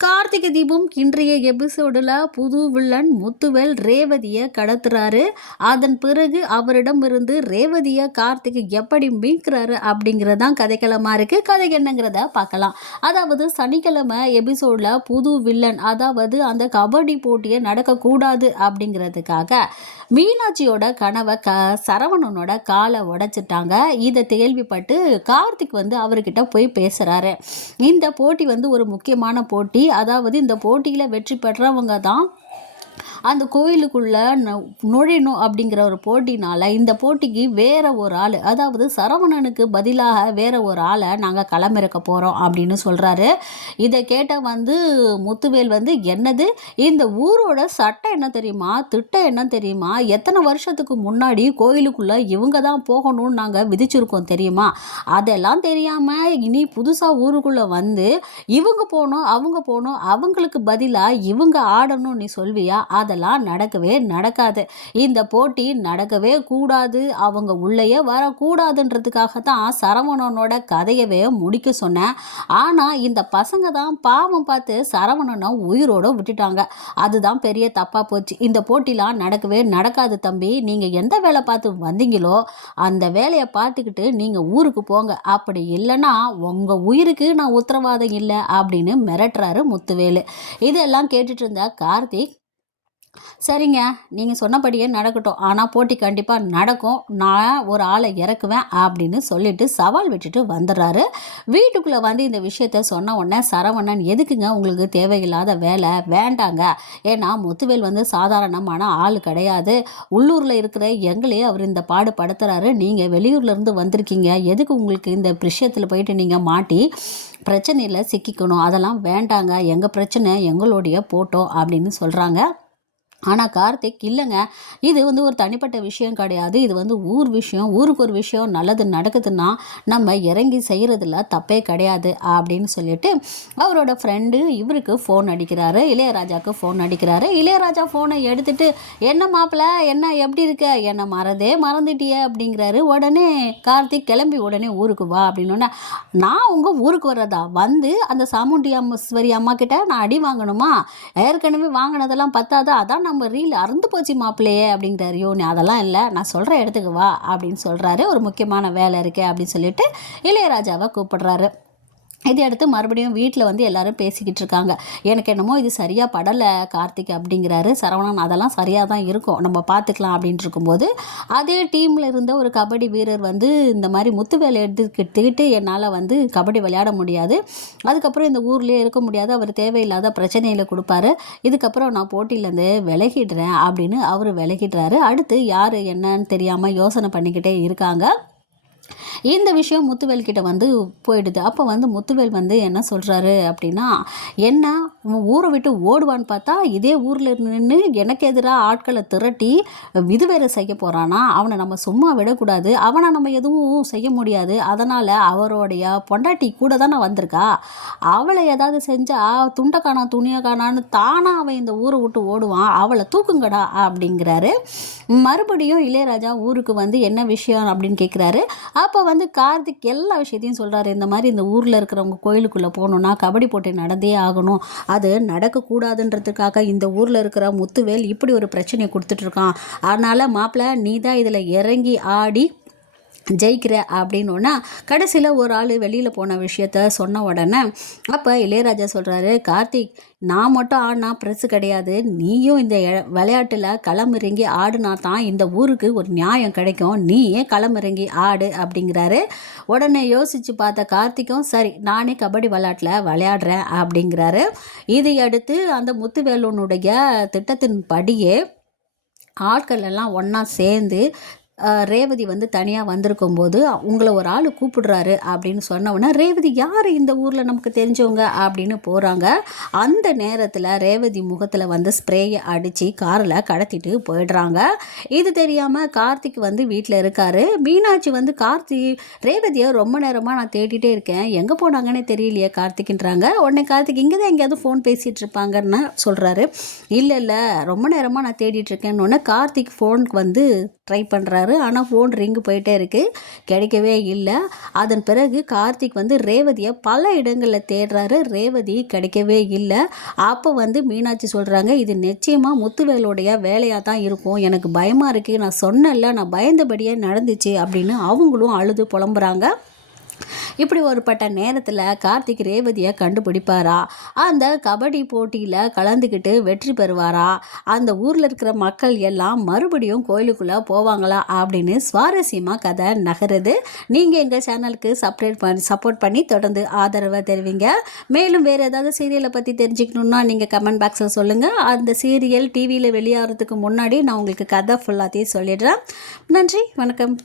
கார்த்திகை தீபம் இன்றைய எபிசோடில் புது வில்லன் முத்துவேல் ரேவதியை கடத்துறாரு. அதன் பிறகு அவரிடம் இருந்து ரேவதியை கார்த்திகை எப்படி மீட்கிறாரு அப்படிங்கிறதான் கதைக்கிழமா இருக்குது கதை என்னங்கிறத பார்க்கலாம். அதாவது சனிக்கிழமை எபிசோடில் புது வில்லன் அதாவது அந்த கபடி போட்டியை நடக்கக்கூடாது அப்படிங்கிறதுக்காக மீனாட்சியோட கனவை க சரவணனோட காலை உடைச்சிட்டாங்க. இதை கேள்விப்பட்டு கார்த்திக் வந்து அவர்கிட்ட போய் பேசுகிறாரு இந்த போட்டி வந்து ஒரு முக்கியமான போட்டி. அதாவது இந்த போட்டியில் வெற்றி பெற்றவங்க தான் அந்த கோயிலுக்குள்ளே நுழையணும் அப்படிங்கிற ஒரு போட்டினால் இந்த போட்டிக்கு வேற ஒரு ஆள் அதாவது சரவணனுக்கு பதிலாக வேற ஒரு ஆளை நாங்கள் களமிறக்க போகிறோம் அப்படின்னு சொல்கிறாரு இதை கேட்ட வந்து முத்துவேல் வந்து என்னது? இந்த ஊரோட சட்டம் என்ன தெரியுமா? திட்டம் என்ன தெரியுமா? எத்தனை வருஷத்துக்கு முன்னாடி கோயிலுக்குள்ளே இவங்க தான் போகணும்னு நாங்கள் விதிச்சிருக்கோம் தெரியுமா? அதெல்லாம் தெரியாமல் இனி புதுசாக ஊருக்குள்ளே வந்து இவங்க போகணும் அவங்க போகணும் அவங்களுக்கு பதிலாக இவங்க ஆடணும் நீ சொல்வியா? அதெல்லாம் நடக்கவே நடக்காது. இந்த போட்டி நடக்கவே கூடாது. அவங்க உள்ளேயே வரக்கூடாதுன்றதுக்காக தான் சரவணனோட கதையவே முடிக்க சொன்னேன். ஆனால் இந்த பசங்க தான் பாவம் பார்த்து சரவணனை உயிரோடு விட்டுட்டாங்க. அதுதான் பெரிய தப்பாக போச்சு. இந்த போட்டிலாம் நடக்கவே நடக்காது தம்பி. நீங்கள் எந்த வேலை பார்த்து வந்தீங்களோ அந்த வேலையை பார்த்துக்கிட்டு நீங்கள் ஊருக்கு போங்க. அப்படி இல்லைன்னா உங்கள் உயிருக்கு நான் உத்தரவாதம் இல்லை அப்படின்னு மிரட்டுறாரு முத்துவேலு. இதெல்லாம் கேட்டுட்டு இருந்த கார்த்திக் சரிங்க நீங்கள் சொன்னபடியே நடக்கட்டும். ஆனால் போட்டி கண்டிப்பாக நடக்கும். நான் ஒரு ஆளை இறக்குவேன் அப்படின்னு சொல்லிட்டு சவால் விட்டுட்டு வந்துடுறாரு. வீட்டுக்குள்ளே வந்து இந்த விஷயத்த சொன்ன உடனே சரவணன் எதுக்குங்க உங்களுக்கு தேவையில்லாத வேலை? வேண்டாங்க. ஏன்னா முத்துவேல் வந்து சாதாரணமான ஆள் கிடையாது. உள்ளூரில் இருக்கிற எங்களே அவர் இந்த பாடு படுத்துறாரு நீங்கள் வெளியூர்லேருந்து வந்திருக்கீங்க. எதுக்கு உங்களுக்கு இந்த விஷயத்தில் போயிட்டு நீங்கள் மாட்டி பிரச்சனையில் சிக்கிக்கணும்? அதெல்லாம் வேண்டாங்க. எங்கள் பிரச்சனை? எங்களுடைய போட்டோம். அப்படின்னு சொல்கிறாங்க ஆனால் கார்த்திக் இல்லைங்க. இது வந்து ஒரு தனிப்பட்ட விஷயம் கிடையாது. இது வந்து ஊர் விஷயம். ஊருக்கு ஒரு விஷயம் நல்லது நடக்குதுன்னா நம்ம இறங்கி செய்கிறதுல தப்பே கிடையாது அப்படின்னு சொல்லிட்டு அவரோட ஃப்ரெண்டு இவருக்கு ஃபோன் அடிக்கிறாரு. இளையராஜாவுக்கு ஃபோன் அடிக்கிறாரு. இளையராஜா ஃபோனை எடுத்துட்டு என்ன மாப்பிள்ள என்ன? எப்படி இருக்க? என்னை மறதே மறந்துட்டிய அப்படிங்கிறாரு. உடனே கார்த்திக் கிளம்பி உடனே ஊருக்கு வா அப்படின்னோடனே நான் உங்கள் ஊருக்கு வர்றதா? வந்து அந்த சாமுண்டி அம்மஸ்வரி அம்மா கிட்ட நான் அடி வாங்கணுமா? ஏற்கனவே வாங்கினதெல்லாம் பத்தாதா? அதான் நம்ம ரீல் அறுந்து போச்சு மாப்பிள்ளையே அப்படிங்கிறாரு யோனி அதெல்லாம் இல்லை நான் சொல்கிற இடத்துக்கு வா அப்படின்னு சொல்கிறாரு ஒரு முக்கியமான வேலை இருக்குது அப்படின்னு சொல்லிட்டு இளையராஜாவை கூப்பிடுறாரு. இதை அடுத்து மறுபடியும் வீட்டில் வந்து எல்லாரும் பேசிக்கிட்டு இருக்காங்க. எனக்கு என்னமோ இது சரியாக படலை கார்த்திக் அப்படிங்கிறாரு. சரவணன் அதெல்லாம் சரியாக தான் இருக்கும். நம்ம பார்த்துக்கலாம் அப்படின்ட்டு இருக்கும்போது அதே டீமில் இருந்த ஒரு கபடி வீரர் வந்து இந்த மாதிரி முத்து வேலை எடுத்துக்கிட்டுக்கிட்டு என்னால் வந்து கபடி விளையாட முடியாது. அதுக்கப்புறம் இந்த ஊர்லேயே இருக்க முடியாது. அவர் தேவையில்லாத பிரச்சனையில் கொடுப்பாரு. இதுக்கப்புறம் நான் போட்டியிலேருந்து விலகிடுறேன் அப்படின்னு அவர் விலகிடுறாரு. அடுத்து யார் என்னன்னு தெரியாமல் யோசனை பண்ணிக்கிட்டே இருக்காங்க. இந்த விஷயம் முத்துவேல் கிட்ட வந்து போயிடுது. அப்போ வந்து முத்துவேல் வந்து என்ன சொல்கிறாரு அப்படின்னா என்ன ஊரை விட்டு ஓடுவான்னு பார்த்தா இதே ஊரில் நின்று எனக்கு எதிராக ஆட்களை திரட்டி இது வேறு செய்ய போகிறானா அவனை நம்ம சும்மா விடக்கூடாது. அவனை நம்ம எதுவும் செய்ய முடியாது. அதனால் அவருடைய பொண்டாட்டி கூட தானே வந்திருக்கா? அவளை ஏதாவது செஞ்சால் துண்டை காணா துணியை காணான்னு தானாக அவன் இந்த ஊரை விட்டு ஓடுவான். அவளை தூக்குங்கடா அப்படிங்கிறாரு. மறுபடியும் இளையராஜா ஊருக்கு வந்து என்ன விஷயம் அப்படின்னு கேட்குறாரு அப்போ வந்து கார்த்திக் எல்லா விஷயத்தையும் சொல்கிறாரு இந்த மாதிரி இந்த ஊரில் இருக்கிறவங்க கோயிலுக்குள்ளே போகணுன்னா கபடி போட்டி நடந்தே ஆகணும். அது நடக்கக்கூடாதுன்றதுக்காக இந்த ஊரில் இருக்கிற முத்துவேல் இப்படி ஒரு பிரச்சனையை கொடுத்துட்ருக்கான் அதனால் மாப்பிள்ளை நீ தான் இதில் இறங்கி ஆடி ஜெயிக்கிற அப்படின்னோன்னா கடைசியில் ஒரு ஆள் வெளியில் போன விஷயத்த சொன்ன உடனே அப்போ இளையராஜா சொல்கிறாரு கார்த்திக் நான் மட்டும் ஆடினா ப்ரெஸ்ஸு கிடையாது. நீயும் இந்த விளையாட்டில் களமிறங்கி ஆடுனா தான் இந்த ஊருக்கு ஒரு நியாயம் கிடைக்கும். நீயே களமிறங்கி ஆடு அப்படிங்கிறாரு. உடனே யோசித்து பார்த்த கார்த்திக்கும் சரி நானே கபடி விளையாட்டில் விளையாடுறேன் அப்படிங்கிறாரு. இதை அடுத்து அந்த முத்துவேலுனுடைய திட்டத்தின் படியே ஆட்கள் எல்லாம் ஒன்றா சேர்ந்து ரேவதி வந்து தனியாக வந்திருக்கும் போது உங்களை ஒரு ஆள் கூப்பிடுறாரு அப்படின்னு சொன்னவுடனே ரேவதி யார் இந்த ஊரில் நமக்கு தெரிஞ்சவங்க? அப்படின்னு போகிறாங்க அந்த நேரத்தில் ரேவதி முகத்தில் வந்து ஸ்ப்ரேயை அடித்து காரில் கடத்திட்டு போயிடுறாங்க. இது தெரியாமல் கார்த்திக் வந்து வீட்டில் இருக்கார். மீனாட்சி வந்து கார்த்தி ரேவதியை ரொம்ப நேரமாக நான் தேடிட்டே இருக்கேன். எங்கே போனாங்கன்னே தெரியலையே கார்த்திக்ன்றாங்க. உடனே கார்த்திக் இங்கே தான் எங்கேயாவது ஃபோன் பேசிகிட்டு இருப்பாங்கன்னு சொல்கிறாரு இல்லை இல்லை ரொம்ப நேரமாக நான் தேடிட்டு இருக்கேன்னு கார்த்திக் ஃபோனுக்கு வந்து ட்ரை பண்ணுறாரு ஆனால் ஃபோன் ரிங்கு போயிட்டே இருக்குது கிடைக்கவே இல்லை. அதன் பிறகு கார்த்திக் வந்து ரேவதியை பல இடங்களில் தேடுறாரு. ரேவதி கிடைக்கவே இல்லை. அப்போ வந்து மீனாட்சி சொல்கிறாங்க இது நிச்சயமாக முத்துவேலுடைய வேலையாக தான் இருக்கும். எனக்கு பயமாக இருக்குது நான் சொன்னேன்ல நான் பயந்தபடியே நடந்துச்சு அப்படின்னு அவங்களும் அழுது புலம்புறாங்க. இப்படி ஒருப்பட்ட நேரத்தில் கார்த்திக் ரேவதியை கண்டுபிடிப்பாரா? அந்த கபடி போட்டியில் கலந்துக்கிட்டு வெற்றி பெறுவாரா? அந்த ஊரில் இருக்கிற மக்கள் எல்லாம் மறுபடியும் கோயிலுக்குள்ளே போவாங்களா? அப்படின்னு சுவாரஸ்யமாக கதை நகருது. நீங்கள் எங்கள் சேனலுக்கு சப்ரேட் பண்ணி சப்போர்ட் பண்ணி தொடர்ந்து ஆதரவை தெரிவிங்க. மேலும் வேறு ஏதாவது சீரியலை பற்றி தெரிஞ்சுக்கணுன்னா நீங்கள் கமெண்ட் பாக்ஸில் சொல்லுங்கள் அந்த சீரியல் டிவியில் வெளியாகிறதுக்கு முன்னாடி நான் உங்களுக்கு கதை ஃபுல்லாத்தையும் சொல்லிடுறேன். நன்றி வணக்கம்.